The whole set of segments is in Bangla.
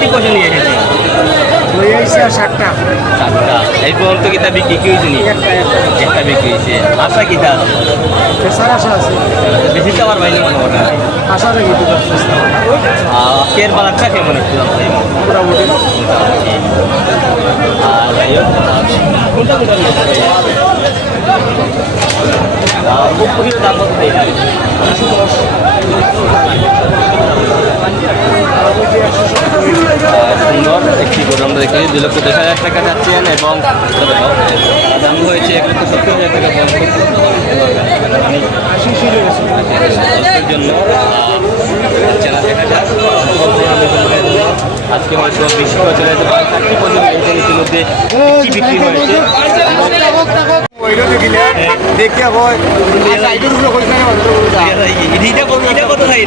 কয়টি পশু নিয়ে এসেছেন? সাতটা। এই পর্যন্ত কিতা বিক্রি কি হয়েছে নি? একটা বিক্রি হয়েছে। আশা কিতা আছে? আশা আছে। বেশি তো আমার বাইরে মনে হয় না। আশা রেখে আজকের বাজারটা কেমন একটু জানতে চাই। মোটামুটি আর কোনটা কোনটা নিয়েছে ভাইয়া? খুব খুবই দাম কত দেয় না? সুন্দর একটি গরু আমরা দেখি 2,10,000 টাকা যাচ্ছেন এবং দাম হয়েছে 1,70,000 টাকা দাম জন্য চেনা দেখা যাক। আজকে হয়তো বেশি করে চলে যেতে পারে 30 পর্যন্ত ইতিমধ্যে কি বিক্রি হয়েছে দেখে হয় কত খাই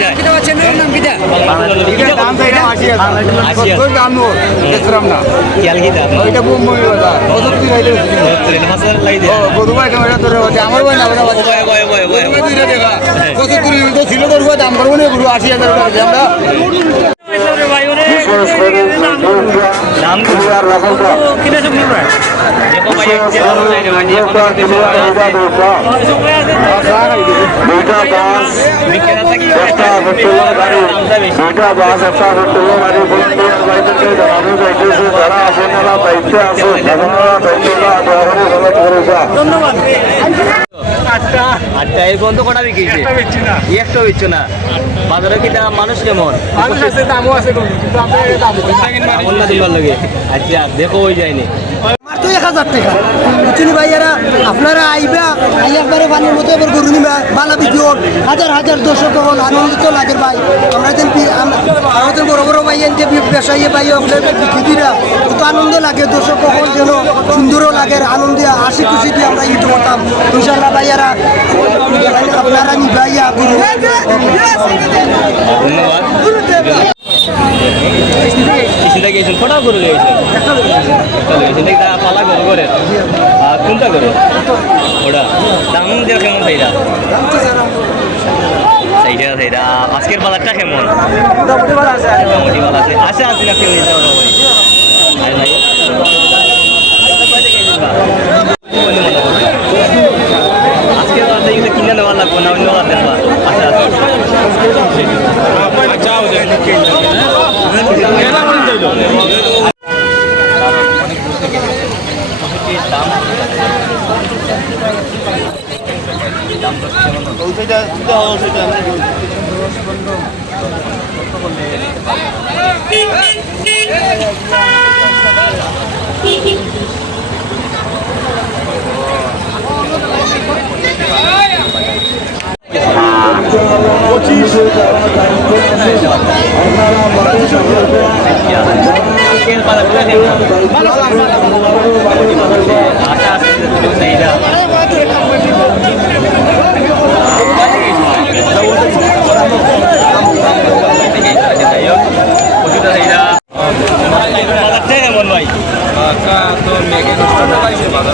দাম করবো না 80,000 টাকা ধন্যবাদ। আটটা এই পর্যন্ত কটা বিক্রিছে? একটা বিচ্ছ না। বাজারে কি মানুষ কেমন? মানুষ আছে, দামও আছে, লাগে। আচ্ছা দেখো ওই যায়নি তো 1,000 টাকা বুঝছেন ভাইয়ারা, আপনারা আইবা একবারে পানির মতো এবার গরু নিবা বালা বিজোর হাজার হাজার দর্শক হল আনন্দিত লাগে ভাই। আমরা যেন আমাদের বড় বড় ভাই যে ব্যবসায়ী ভাই বিক্রিরা কত আনন্দ লাগে, দর্শক হল যেন সুন্দরও লাগে, আনন্দে হাসি খুশি দিয়ে আমরা ইউটিউব করতাম। ইনশাল্লাহ ভাইয়ারা আপনারা নিবাইয়া গরু। ধন্যবাদ। কিছুটা গিয়েছেন কটা করে গিয়েছেন? একটা পালা করে করে আর কোনটা করে ওটা দাম দেওয়া কেমন সেইটা? সেইটা সেইটা আজকের বাজারটা কেমন? মোটামুটি ভালো আছে। আশা আছে না কেউ নিতে পারবো ভাই? আজকের বাজারটা এগুলো কিনে নেওয়া লাগবে না অন্য বাজার দেখবা। আচ্ছা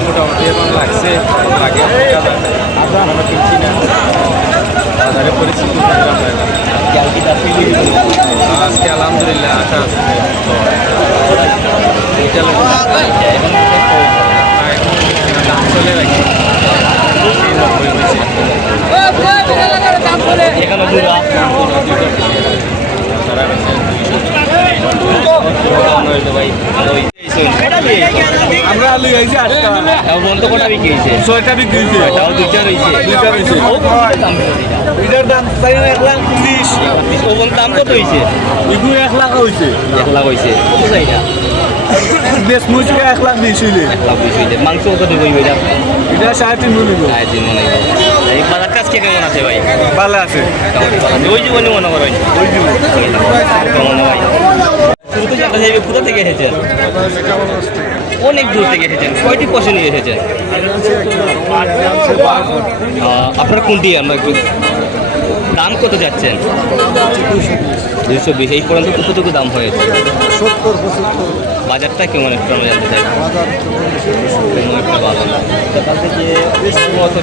মোটামুটি এখন লাগছে লাগে আমরা কিনছি না বাজারে পরিস্থিতি আজকে আলহামদুলিল্লাহ আশা আছে দাম চলে রাখি আমরা আলু গেছি 8টা বন্ধ কটা বিক্রি হয়েছে? 6টা বিক্রি হয়েছে। দুইটা রয়েছে। দুইটার দাম 1,30,000। ও বন্ধ দাম কত হয়েছে? এগুলো 1 লাখ হয়েছে। 1 লাখ হয়েছে। কত চাইটা? বেশ মুচকে 1,20,000 হইলে। 1 লাখ 20 হয়েছে। মাংস কত দেবো এটা? এটা 3.5 মন হইব। 3.5 মনে হয়। এই বাজার কাজ কেমন আছে ভাই? ভালো আছে। ওই জীবনে মনে করেন ওই জীবন কেমন ভাই? শুরুতে জানতে চাইবে কোথা থেকে এসেছেন? অনেক দূর থেকে এসেছেন। কয়টি পশু নিয়ে এসেছেন? আপনার কোনটি? আমরা দাম কত যাচ্ছেন? 220। এই পর্যন্ত কতটুকু দাম হয়েছে? 70-75। বাজারটা কেমন একটু আমরা জানতে চাই। তেমন একটা ভালো না। সকাল থেকে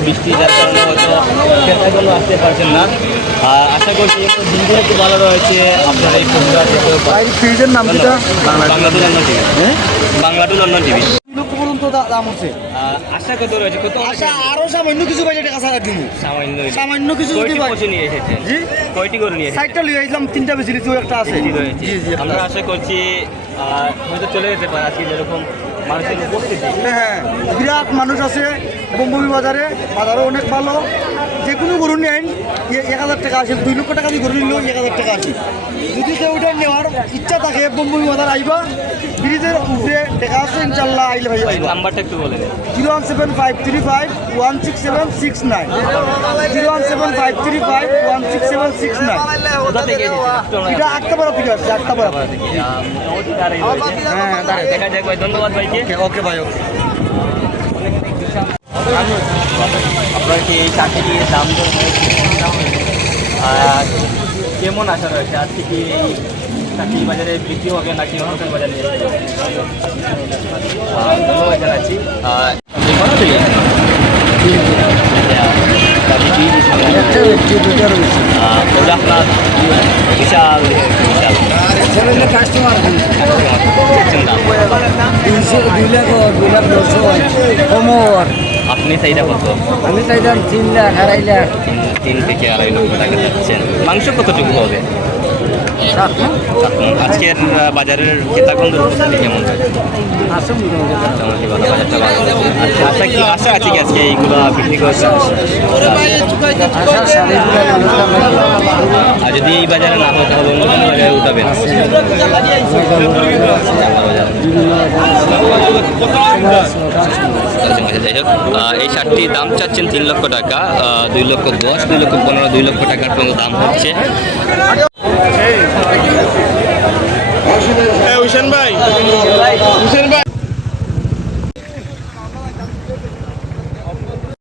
বৃষ্টি যার কারণে হয়তো ক্রেতাগুলো আসতে পারছেন না। আশা করছি দিনগুলো একটু ভালো রয়েছে আপনার এই বন্ধুরা দেখতেও পারেন। ফ্রিজের নাম কি Bangla to London TV, Bangla to London TV. লক্ষ পর্যন্ত দাম হচ্ছে আশা কত রয়েছে, কত আচ্ছা আরো সামান্য কিছু পাইলে টাকা ছাড়া দিব সামান্য সামান্য কিছু যদি কয়টি পাই পশু নিয়ে এসেছেন? জি কয়টি গরু নিয়ে এসেছেন? সাইডটা লিয়ে আসলাম, তিনটা বেশি লিচু একটা আছে জি রয়েছে। জি জি আমরা আশা করছি হয়তো চলে যেতে পারে আজকে যেরকম মানুষের উপস্থিতি। হ্যাঁ বিরাট মানুষ আছে বম্বই বাজারে, বাজারও অনেক ভালো। যে কোনো গরু নেন 1,000 টাকা আছে, 2 লক্ষ টাকা দিয়ে গরু নিলেও 1,000 টাকা আছে। যদি কেউ ওইটা নেওয়ার ইচ্ছা থাকে বম্বই বাজার আইবা, ব্রিজের উপরে দেখা আছে ইনশাল্লাহ আইলে ভাই আইবা। নাম্বারটা একটু বলে দেন। 01753516769 01753516769। কোথা থেকে এসেছেন? এটা আটটাপাড়া থেকে আসছে, আটটাপাড়া। অতি দাঁড়িয়ে রয়েছে। হ্যাঁ দাঁড়ায়। দেখা যাক ভাই, ধন্যবাদ ভাইকে। ওকে ভাই ওকে। আপনার কি এই চাকরি দাম দর কেমন আশা রয়েছে? আজকে কি এই চাকরি বাজারে বিক্রি হবে নাকি নতুন বাজারে নিয়ে আসতে হবে? ধন্যবাদ জানাচ্ছি। ওটা আপনার বিশাল বিশাল কাস্টমার আপনি চাইটা কত? আমি চাইলাম 3 লাখ 2.5 লাখ 3 থেকে 2.5 লক্ষ টাকা যাচ্ছেন। মাংস কতটুকু হবে? আজকের বাজারের ক্রেতাগণ কেমন? মোটামুটি ভালো, বাজারটা ভালো। আচ্ছা, আশা আছে কি আজকে এইগুলো বিক্রি করছে? আর যদি এই বাজারে না হয় তাহলে অন্য কোনো বাজারে উঠাবেন? যাই হোক, এই শার্টটির দাম চাচ্ছেন 3 লক্ষ টাকা, 2 লক্ষ 10, 2 লক্ষ 15, 2 লক্ষ টাকার পর্যন্ত দাম হচ্ছে।